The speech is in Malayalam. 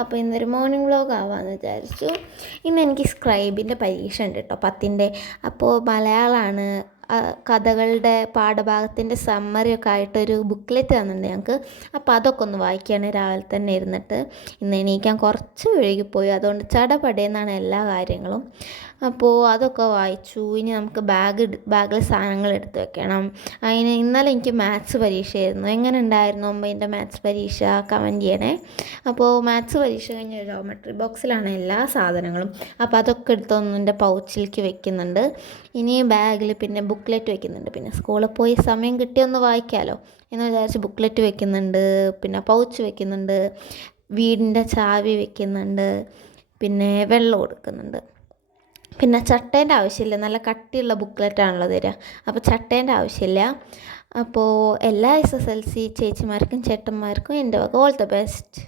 അപ്പോൾ ഇന്നൊരു മോർണിംഗ് വ്ലോഗ് ആവാമെന്ന് വിചാരിച്ചു. ഇന്ന് എനിക്ക് സ്ക്രൈബിൻ്റെ പരീക്ഷ ഉണ്ട് കേട്ടോ, 10ൻ്റെ. അപ്പോൾ മലയാളമാണ്. കഥകളുടെ പാഠഭാഗത്തിൻ്റെ സമ്മറിയൊക്കെ ആയിട്ടൊരു ബുക്ക്ലെറ്റ് തന്നിട്ടുണ്ട് ഞങ്ങൾക്ക്. അപ്പോൾ അതൊക്കെ ഒന്ന് വായിക്കുകയാണ് രാവിലെ തന്നെ ഇരുന്നിട്ട്. ഇന്ന് എണീക്കാൻ കുറച്ച് വൈകിപ്പോയി, അതുകൊണ്ട് ചടപടയെന്നാണ് എല്ലാ കാര്യങ്ങളും. അപ്പോൾ അതൊക്കെ വായിച്ചു. ഇനി നമുക്ക് ബാഗിൽ സാധനങ്ങൾ എടുത്ത് വെക്കണം. ഇന്നലെ എനിക്ക് മാത്സ് പരീക്ഷയായിരുന്നു. എങ്ങനെ ഉണ്ടായിരുന്നു എൻ്റെ മാത്സ് പരീക്ഷ? കമൻറ്റ് ചെയ്യണേ. അപ്പോൾ മാത്സ് പരീക്ഷ കഴിഞ്ഞ ജോമെട്രി ബോക്സിലാണ് എല്ലാ സാധനങ്ങളും. അപ്പോൾ അതൊക്കെ എടുത്തൊന്ന് എൻ്റെ പൗച്ചിലേക്ക് വെക്കുന്നുണ്ട്. ഇനി ബാഗിൽ പിന്നെ ബുക്ക്ലെറ്റ് വെക്കുന്നുണ്ട്. പിന്നെ സ്കൂളിൽ പോയി സമയം കിട്ടിയൊന്ന് വായിക്കാമല്ലോ എന്ന് വിചാരിച്ച് ബുക്ക്ലെറ്റ് വെക്കുന്നുണ്ട്. പിന്നെ പൗച്ച് വെക്കുന്നുണ്ട്, വീടിൻ്റെ ചാവി വെക്കുന്നുണ്ട്, പിന്നെ വെള്ളം കൊടുക്കുന്നുണ്ട്. പിന്നെ ചട്ടേൻ്റെ ആവശ്യമില്ല, നല്ല കട്ടിയുള്ള ബുക്ക്ലെറ്റാണല്ലോ തരിക, അപ്പോൾ ചട്ടേൻ്റെ ആവശ്യമില്ല. അപ്പോൾ എല്ലാ SSLC ചേച്ചിമാർക്കും ചേട്ടന്മാർക്കും എൻ്റെ വക ഓൾ ദ ബെസ്റ്റ്.